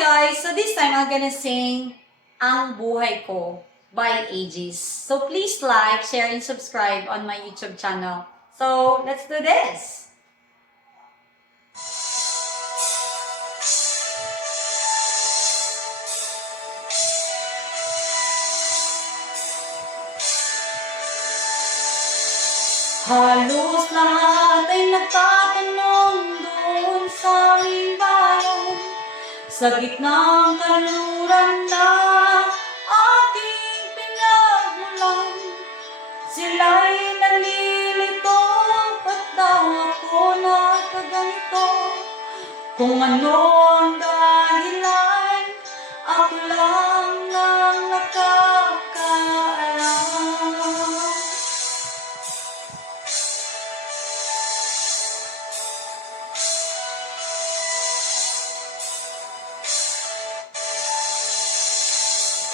guys! So this time I'm gonna sing Ang Buhay Ko by Aegis. So please like, share, and subscribe on my YouTube channel. So let's do this! Halos lahat ay nagtatanong doon sa aming bayan, sa gitnang kanluran na aking pinagmulan. Sila'y nalilito, ba't daw ako nakaganito? Kung ano ang dahilan, ako lang ang nakakaalam.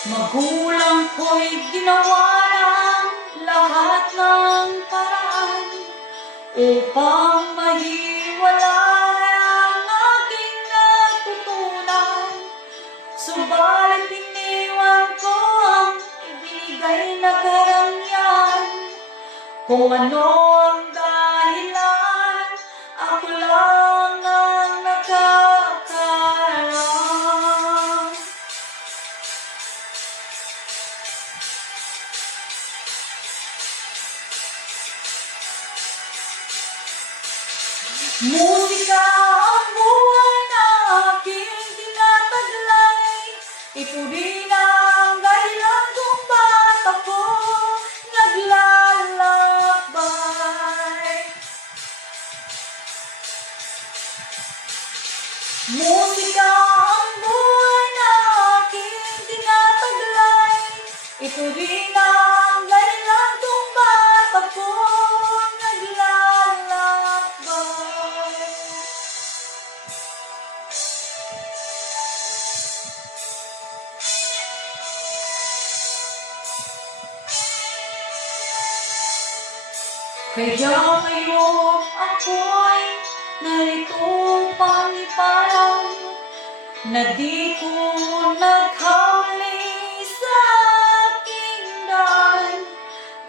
Magulang ko'y ginawa ng lahat ng paraan upang mahiwalay ang aking natutunan. Subalit iniwan ko ang ibinigay na karangyaan. Kung ano ang dahilan, ako lang ang nakakaalam. Musika ang buhay na aking tinataglay. Ito rin ang dahilan kung ba't ako naglalakbay. Musika ang buhay na aking tinataglay. Ito rin ang dahilan kung ba't ako kaya ngayon ako'y naritong panipalang na di ko naghali sa aking daan.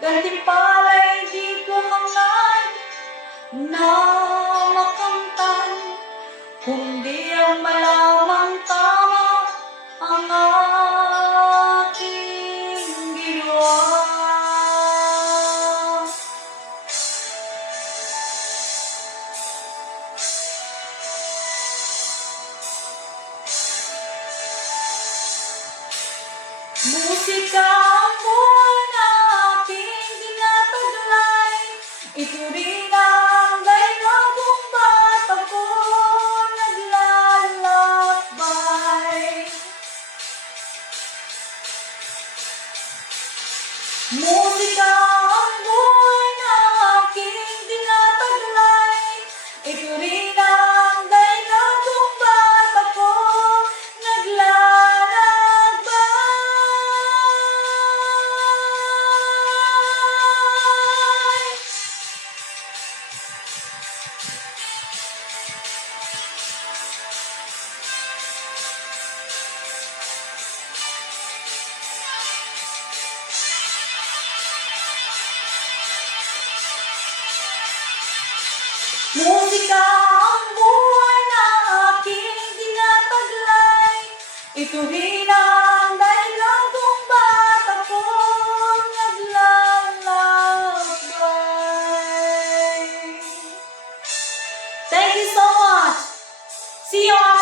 Gantimpala'y di ko hangad na makamtan, kundi ang malamang tama ang aking ginawa. Musika ang buhay na aking tinataglay. Ito rin ang dahilan kung ba't ako naglalakbay. Musika ang buhay na aking tinataglay. Ito rin ang dahilan kung ba't ako musika ang buhay na aking tinataglay. Ito rin ang dahilan kung ba't ako naglalakbay. Thank you so much. See you on